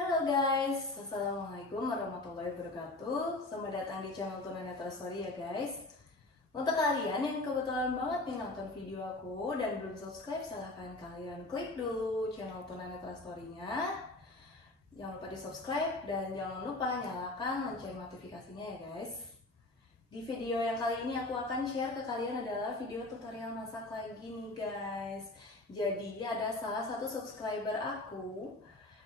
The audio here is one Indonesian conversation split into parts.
Halo guys, Assalamualaikum warahmatullahi wabarakatuh. Selamat datang di channel Tunanetra Story ya guys. Untuk kalian yang kebetulan banget nih nonton video aku dan belum subscribe, silahkan kalian klik dulu channel Tunanetra Story-nya. Jangan lupa di subscribe dan jangan lupa nyalakan lonceng notifikasinya ya guys. Di video yang kali ini aku akan share ke kalian adalah video tutorial masak lagi nih guys. Jadi ada salah satu subscriber aku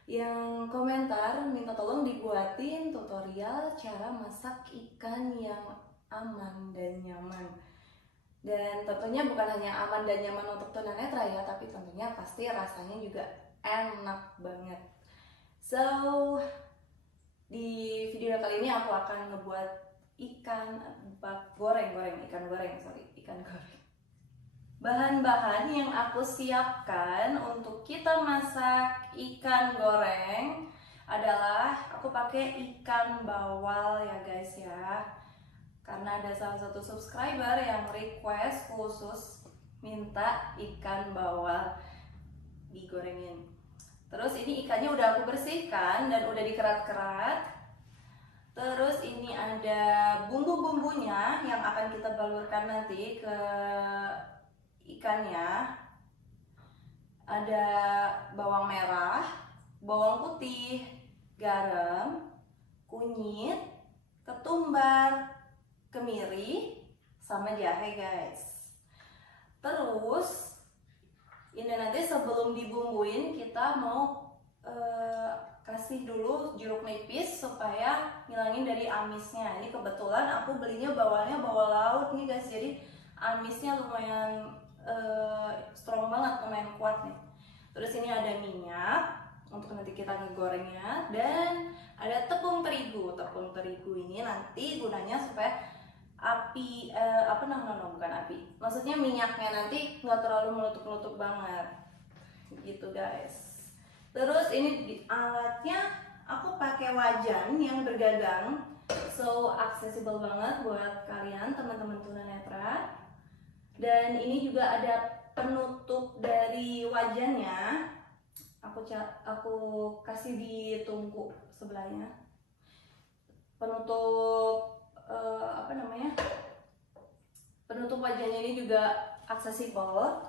yang komentar minta tolong dibuatin tutorial cara masak ikan yang aman dan nyaman. Dan tentunya bukan hanya aman dan nyaman untuk tunanetra ya, tapi tentunya pasti rasanya juga enak banget. So, di video kali ini aku akan ngebuat ikan goreng. Bahan-bahan yang aku siapkan untuk kita masak ikan goreng adalah aku pakai ikan bawal ya guys ya. Karena ada salah satu subscriber yang request khusus minta ikan bawal digorengin. Terus ini ikannya udah aku bersihkan dan udah dikerat-kerat. Terus ini ada bumbu-bumbunya yang akan kita balurkan nanti ke ikannya. Ada bawang merah, bawang putih, garam, kunyit, ketumbar, kemiri, sama jahe guys. Terus ini nanti sebelum dibumbuin kita mau kasih dulu jeruk nipis supaya ngilangin dari amisnya. Ini kebetulan aku belinya bawalnya bawal laut nih guys, jadi amisnya lumayan strong banget, lumayan kuat nih. Terus ini ada minyak untuk nanti kita ngegorengnya, dan ada tepung terigu. Tepung terigu ini nanti gunanya supaya api bukan api, maksudnya minyaknya nanti nggak terlalu meletup-meletup banget gitu guys. Terus ini alatnya aku pakai wajan yang bergagang, so accessible banget buat kalian teman-teman tunanetra. Dan ini juga ada penutup dari wajannya, aku kasih di tungku sebelahnya. Penutup penutup wajannya ini juga accessible.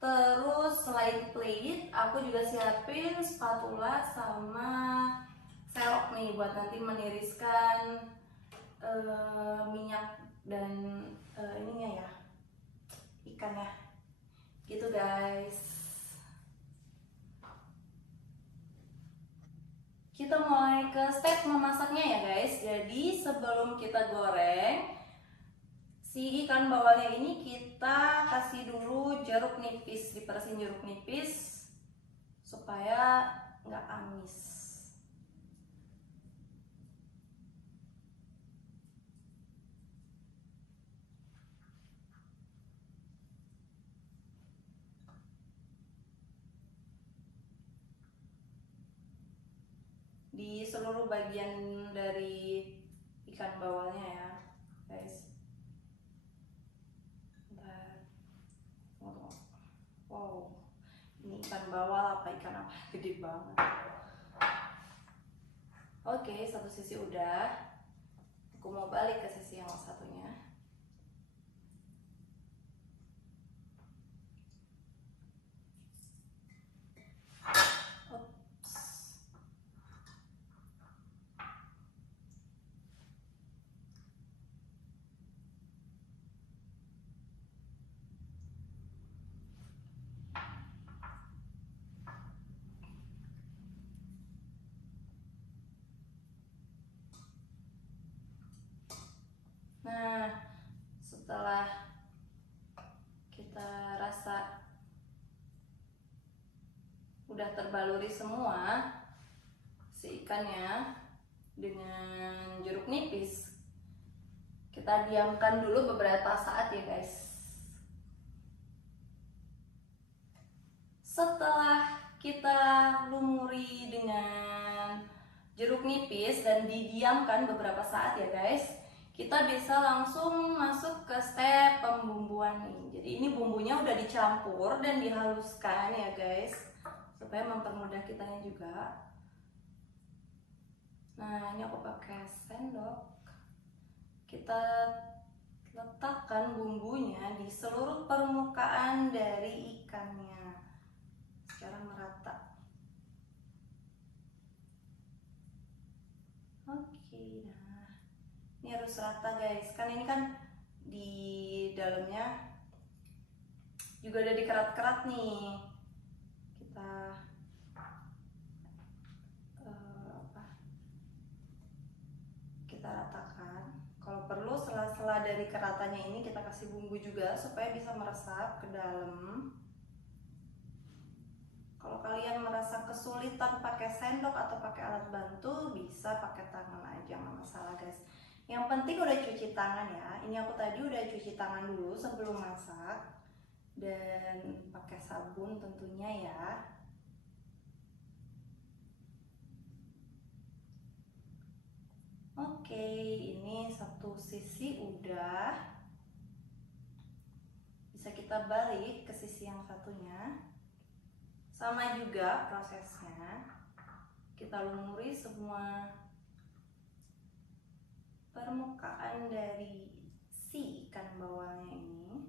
Terus selain plate, aku juga siapin spatula sama serok nih buat nanti meniriskan minyak dan ininya ya, ikannya gitu guys. Kita mulai ke step memasaknya ya guys. Jadi sebelum kita goreng si ikan bawalnya ini, kita kasih dulu jeruk nipis, diperasin jeruk nipis supaya nggak amis. Di seluruh bagian dari ikan bawalnya ya guys. Wow, ini ikan bawal apa ikan apa, gede banget. Oke, satu sisi udah, aku mau balik ke sisi yang satunya. Nah, setelah kita rasa udah terbaluri semua si ikannya dengan jeruk nipis, kita diamkan dulu beberapa saat ya guys. Setelah kita lumuri dengan jeruk nipis dan didiamkan beberapa saat ya guys, kita bisa langsung masuk ke step pembumbuan nih. Jadi ini bumbunya udah dicampur dan dihaluskan ya guys, supaya mempermudah kitanya juga. Nah, ini aku pakai sendok. Kita letakkan bumbunya di seluruh permukaan dari ikannya secara merata. Oke, nah ini harus rata guys. Kan ini kan di dalamnya juga ada dikerat-kerat nih. Kita kita ratakan. Kalau perlu sela-sela dari keratannya ini kita kasih bumbu juga supaya bisa meresap ke dalam. Kalau kalian merasa kesulitan pakai sendok atau pakai alat bantu, bisa pakai tangan aja, nggak masalah guys. Yang penting udah cuci tangan ya. Ini aku tadi udah cuci tangan dulu sebelum masak dan pakai sabun tentunya ya. Oke, ini satu sisi udah. Bisa kita balik ke sisi yang satunya. Sama juga prosesnya. Kita lumuri semua permukaan dari si ikan bawalnya ini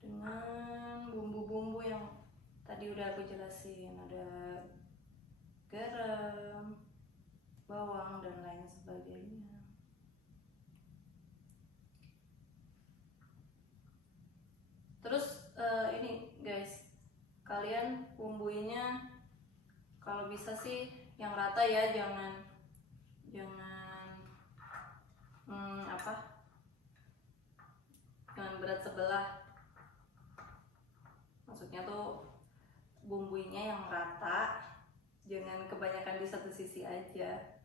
dengan bumbu-bumbu yang tadi udah aku jelasin. Ada garam, bawang, dan lain sebagainya. Terus ini guys, kalian bumbuinya kalau bisa sih yang rata ya, jangan jangan berat sebelah. Maksudnya tuh bumbuinya yang rata, jangan kebanyakan di satu sisi aja.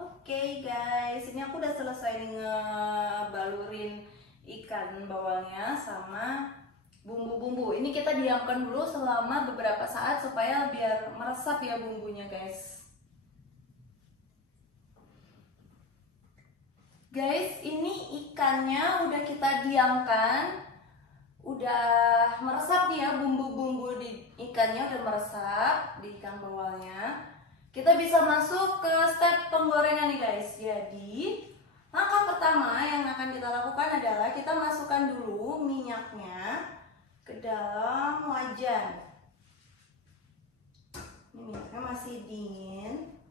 Oke guys, ini aku udah selesai ngebalurin ikan bawalnya sama bumbu-bumbu. Ini kita diamkan dulu selama beberapa saat supaya biar meresap ya bumbunya guys. Guys, ini ikannya udah kita diamkan, udah meresap nih ya, bumbu-bumbu di ikannya udah meresap di ikan bawalnya. Kita bisa masuk ke step penggorengan nih guys. Jadi langkah pertama yang akan kita lakukan adalah kita masukkan dulu minyaknya ke dalam wajan. Ini minyaknya masih dingin,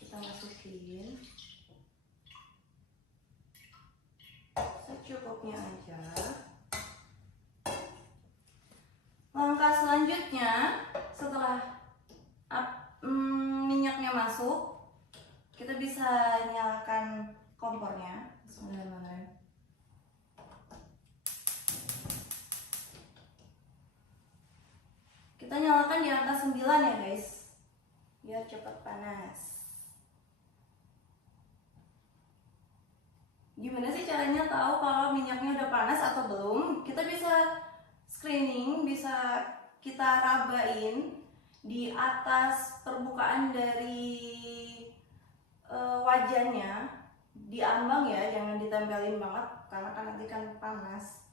kita masukin secukupnya aja. Langkah selanjutnya setelah minyaknya masuk, kita bisa nyalakan kompornya. Bismillahirrahmanirrahim. Kita nyalakan di angka 9 ya guys, biar cepat panas. Gimana sih caranya tahu kalau minyaknya udah panas atau belum? Kita bisa screening, bisa kita rabain di atas permukaan dari wajannya, diambang ya, jangan ditempelin banget karena kan nanti kan panas.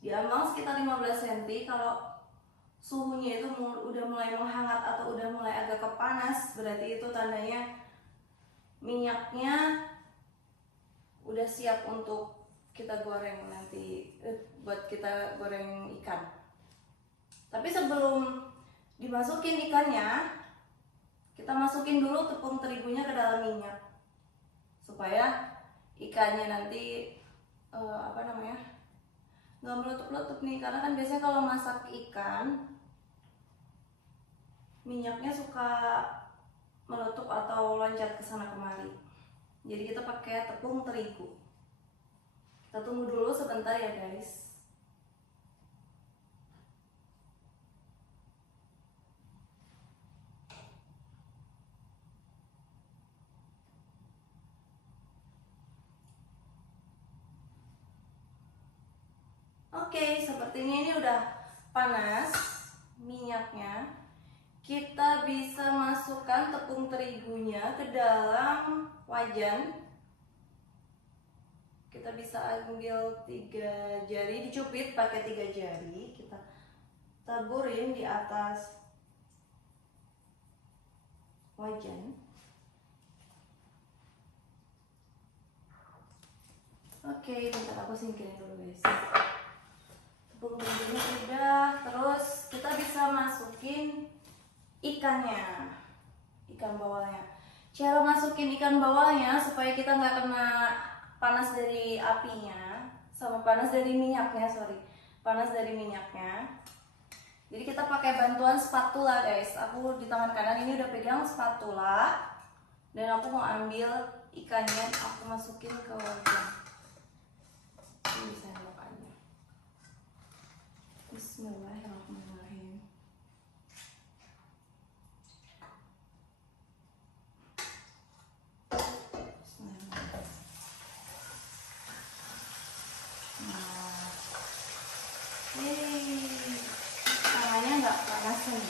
Diambang sekitar 15 cm. Kalau suhunya itu udah mulai menghangat atau udah mulai agak kepanas, berarti itu tandanya minyaknya udah siap untuk kita goreng nanti, buat kita goreng ikan. Tapi sebelum dimasukin ikannya, kita masukin dulu tepung terigunya ke dalam minyak supaya ikannya nanti nggak meletup-letup nih, karena kan biasanya kalau masak ikan minyaknya suka meletup atau loncat ke sana kemari. Jadi kita pakai tepung terigu. Kita tunggu dulu sebentar ya guys. Oke, sepertinya ini udah panas minyaknya. Kita bisa masukkan tepung terigunya ke dalam wajan. Kita bisa ambil 3 jari, dicupit pakai 3 jari. Kita taburin di atas wajan. Oke, bentar aku singkirin dulu guys. Tepung terigunya udah, terus kita bisa masukin ikannya, ikan bawalnya. Cara masukin ikan bawalnya supaya kita nggak kena panas dari apinya sama panas dari minyaknya, panas dari minyaknya. Jadi kita pakai bantuan spatula guys. Aku di tangan kanan ini udah pegang spatula dan aku mau ambil ikannya, aku masukin ke wajan. Ini sendok aja. Bismillahirrahmanirrahim. Tangannya nggak panasan.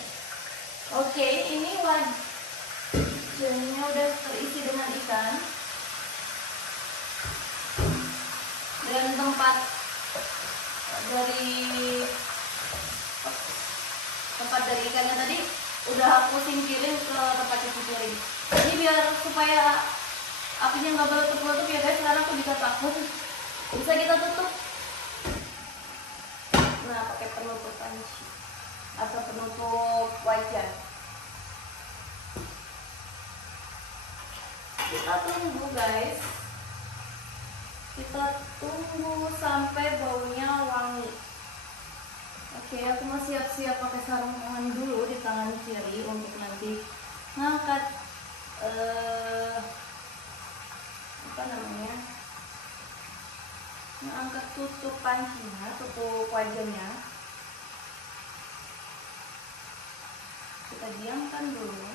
Oke, ini wajannya udah terisi dengan ikan. Dan tempat dari ikannya tadi udah aku singkirin ke tempat cuci piring. Ini biar supaya apinya nggak meletup-letup ya guys, karena aku bisa takut. Bisa kita tutup. Nah, pakai penutup panci atau penutup wajan. Kita tunggu guys. Kita tunggu sampai baunya wangi. Oke, aku mau siap-siap pakai sarung tangan dulu di tangan kiri untuk nanti ngangkat ngangkat tutup pancinya, tutup wajannya. Kita diamkan dulu.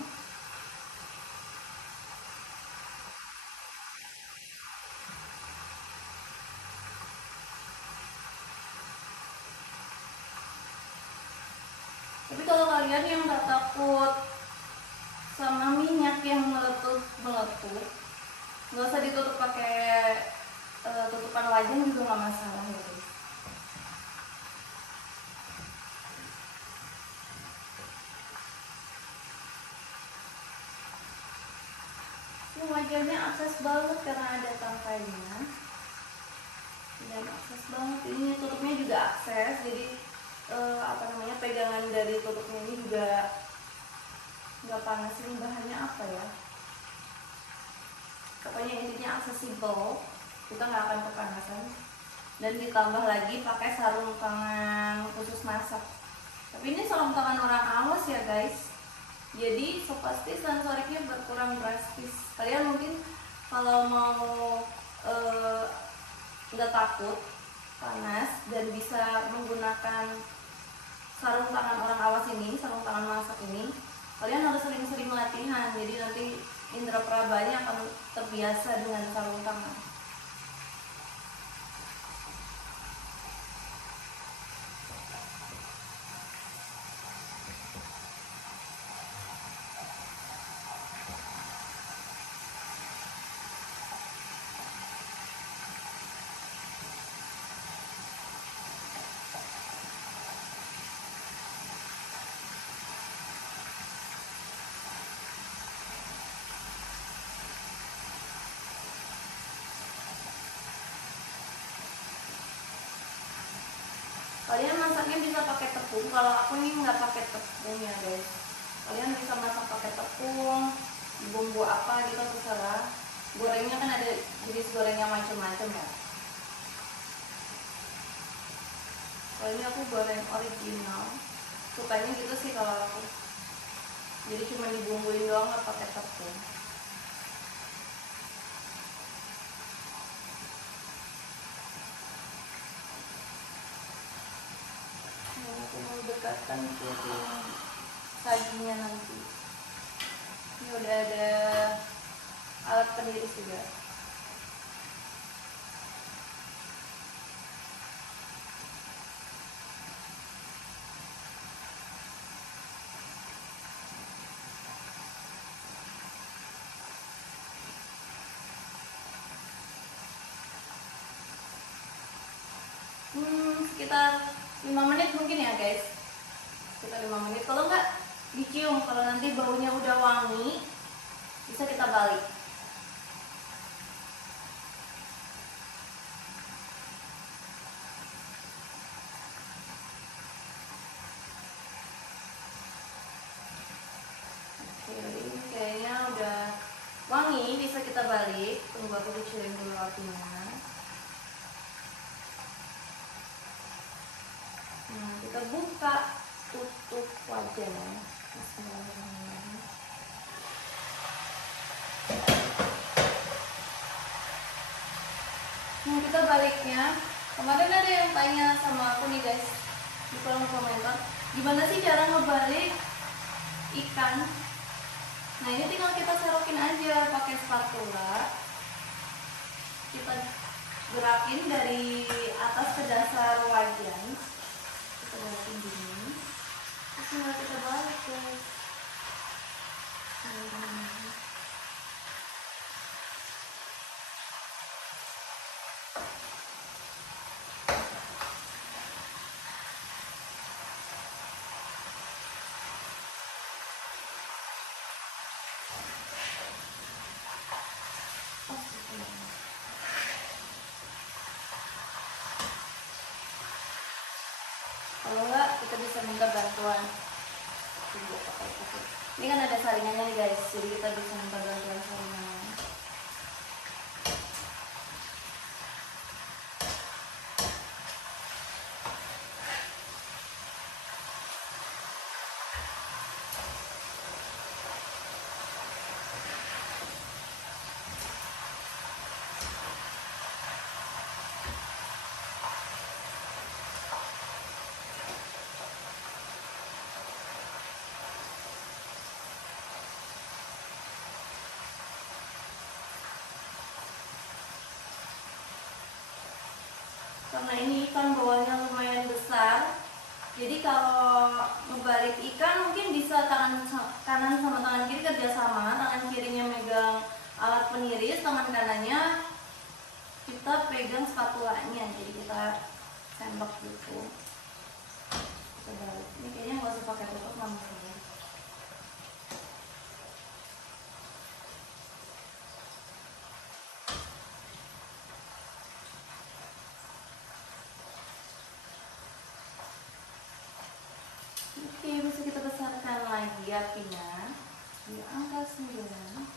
Tapi kalau kalian yang nggak takut sama minyak yang meletup, nggak usah ditutup pakai tutupan wajan juga nggak masalah ya guys. Ini wajannya akses banget karena ada tangkainya. Dan akses banget, ini tutupnya juga akses, jadi pegangan dari tutupnya ini juga nggak panas. Ini bahannya apa ya, pokoknya intinya aksesibel, kita nggak akan kepanasan. Dan ditambah lagi pakai sarung tangan khusus masak. Tapi ini sarung tangan orang awas ya guys, jadi pasti sensoriknya berkurang drastis. Kalian mungkin kalau mau nggak takut panas dan bisa menggunakan sarung tangan orang awas ini, sarung tangan masak ini, kalian harus sering-sering latihan. Jadi nanti indera perabanya akan terbiasa dengan sarung tangan. Kalian masaknya bisa pakai tepung. Kalau aku ini nggak pakai tepung ya guys. Kalian bisa masak pakai tepung, bumbu apa gitu terserah. Gorengnya kan ada jenis gorengnya macam-macam ya. Kalau ini aku goreng original, sukanya gitu sih kalau aku. Jadi cuma dibumbuin doang, nggak pakai tepung. Aku mau dekatkan ke sajinya nanti. Ini udah ada alat peniris juga. 5 menit mungkin ya guys, kita 5 menit. Kalau nggak dicium, kalau nanti baunya udah wangi bisa kita balik. Oke, ini kayaknya udah wangi, bisa kita balik. Tunggu aku kecilin dulu apinya. Nah, kita buka, tutup wajan. Bismillahirrahmanirrahim. Nah, kita baliknya. Kemarin ada yang tanya sama aku nih guys di kolom komentar, gimana sih cara ngebalik ikan? Nah, ini tinggal kita serokin aja pakai spatula. Kita gerakin dari atas ke dasar wajan. Kita gerakin gini. Terus tinggal kita balik guys. Kalau enggak, kita bisa minta bantuan. Ini kan ada saringannya nih guys, jadi kita bisa minta bantuan saringan. Karena ini ikan bawahnya lumayan besar, jadi kalau ngebalik ikan mungkin bisa tangan kanan sama tangan kiri kerjasama. Tangan kirinya megang alat peniris, tangan kanannya kita pegang spatulanya, jadi kita sendok gitu. Kita balik. Ini kayaknya nggak usah pakai tutup langsung ya. Oke, bisa kita besarkan lagi apinya di angka 9.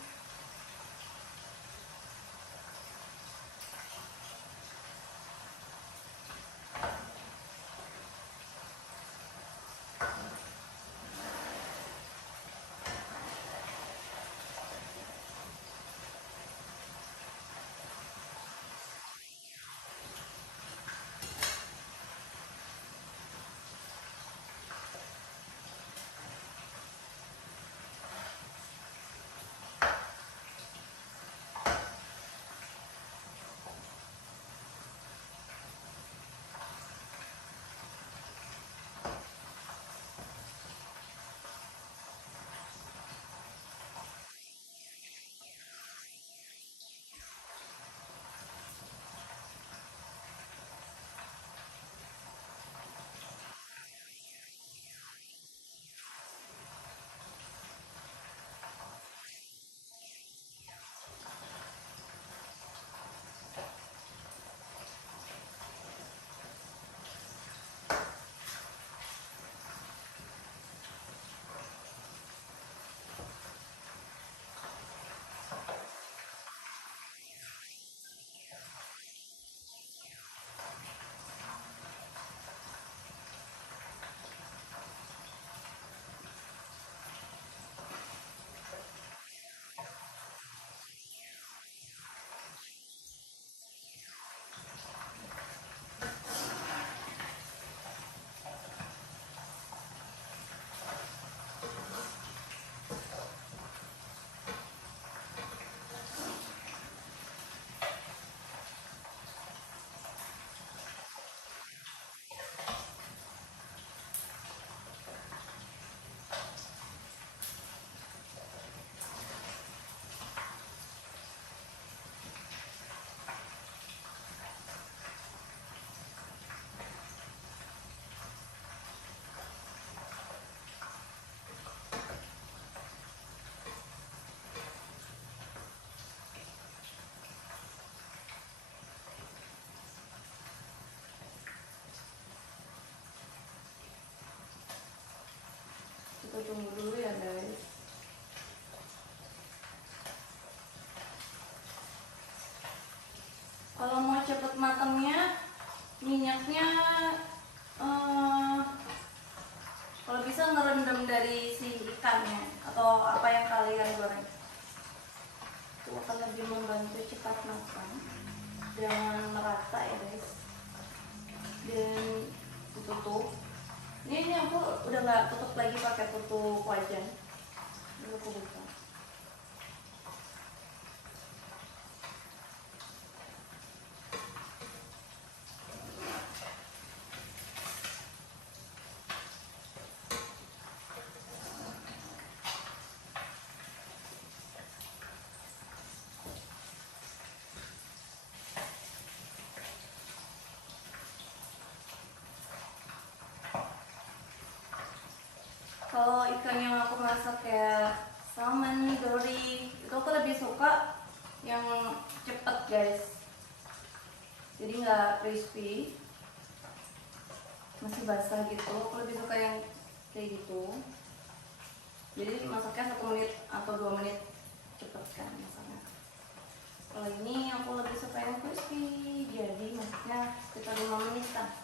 tunggu dulu ya guys. Kalau mau cepet matangnya, minyaknya kalau bisa ngerendam dari si ikannya atau apa yang kalian goreng. Itu akan lebih membantu cepat matang. Jangan merata ya guys. Dan ditutup. Ini aku udah nggak tutup lagi pakai tutup wajan. Ini aku buka. Kalau ikan yang aku masak kayak salmon, dory, itu aku lebih suka yang cepet guys. Jadi nggak crispy, masih basah gitu. Aku lebih suka yang kayak gitu. Jadi masaknya 1 menit atau 2 menit cepet kan masaknya. Kalau ini aku lebih suka yang crispy, jadi masaknya sekitar 5 menitan.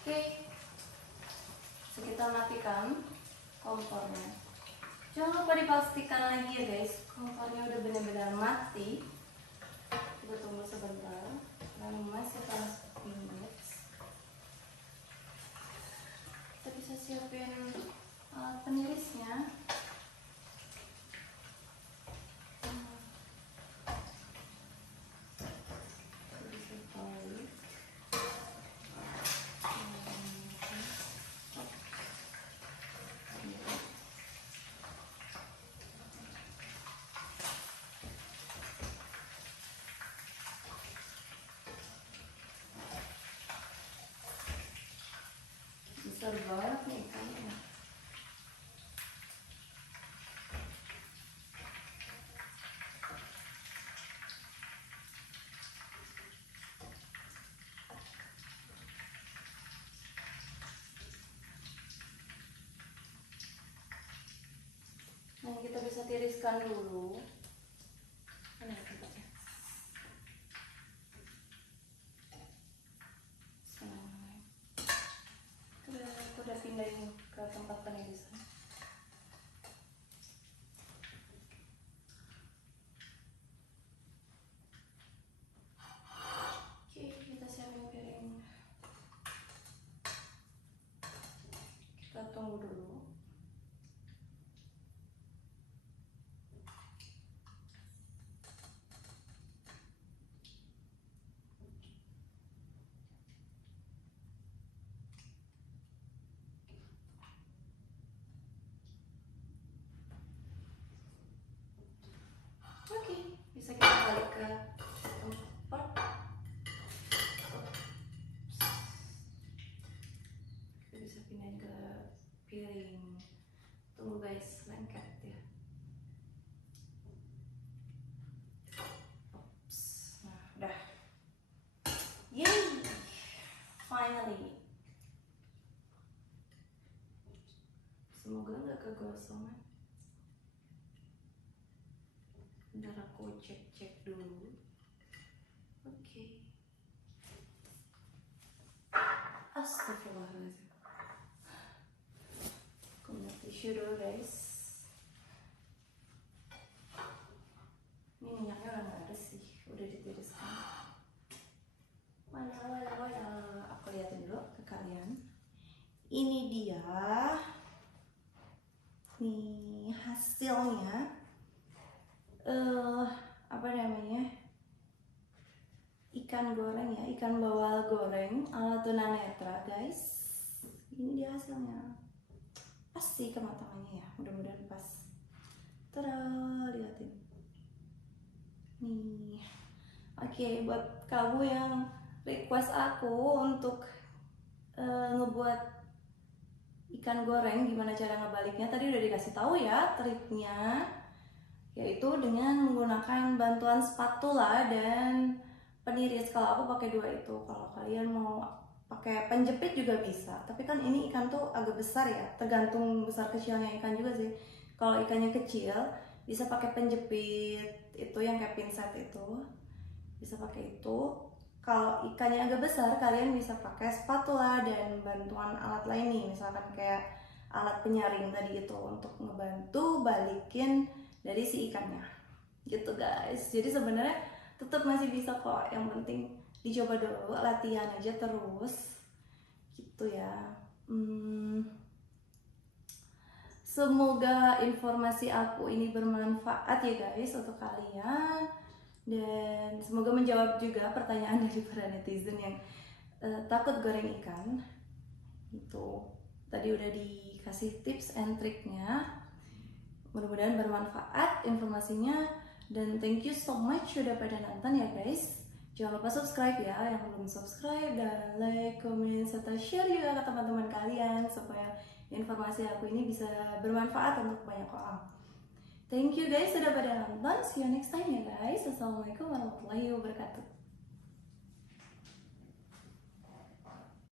Oke, so kita matikan kompornya. Jangan lupa dipastikan lagi ya guys, kompornya udah benar-benar mati. Kita tunggu sebentar, lalu masih panas minutes. Kita bisa siapin penirisnya. Besar banget nih ikannya. Nah, kita bisa tiriskan dulu. Mana ya tempatnya? Aku udah pindahin ke tempat penirisan. Oke, kita siapin piring. Kita tunggu dulu. Oke, bisa kita balik ke tempat. Kita bisa pindahin ke piring. Tunggu guys, lengket ya. Oops. Nah, udah. Yay! Finally. Semoga nggak kegosongan. Bentar aku cek dulu. Oke. Astagfirullahaladzim. Aku minta tisu dulu guys. Ini minyaknya udah nggak ada sih, udah ditiriskan. Wala. Aku liatin dulu ke kalian. Ini dia hasilnya apa namanya, ikan goreng ya, ikan bawal goreng ala tunanetra guys. Ini dia hasilnya, pas sih kematangannya ya, mudah-mudahan pas. Tada, liatin nih. Oke, buat kamu yang request aku untuk ngebuat ikan goreng gimana cara ngebaliknya, tadi udah dikasih tahu ya triknya, yaitu dengan menggunakan bantuan spatula dan peniris. Kalau aku pakai dua itu, kalau kalian mau pakai penjepit juga bisa, tapi kan ini ikan tuh agak besar ya, tergantung besar kecilnya ikan juga sih. Kalau ikannya kecil bisa pakai penjepit itu yang kayak pinset itu, bisa pakai itu. Kalau ikannya agak besar, kalian bisa pakai spatula dan bantuan alat lain nih, misalkan kayak alat penyaring tadi itu untuk ngebantu balikin dari si ikannya gitu guys. Jadi sebenarnya tetap masih bisa kok, yang penting dicoba dulu, latihan aja terus gitu ya. Semoga informasi aku ini bermanfaat ya guys untuk kalian, dan semoga menjawab juga pertanyaan dari para netizen yang takut goreng ikan. Itu tadi udah dikasih tips and triknya, mudah-mudahan bermanfaat informasinya, dan thank you so much sudah pada nonton ya guys. Jangan lupa subscribe ya yang belum subscribe, dan like, comment, serta share juga ke teman-teman kalian supaya informasi aku ini bisa bermanfaat untuk banyak orang. Thank you guys sudah pada nonton. See you next time ya guys. Assalamualaikum warahmatullahi wabarakatuh.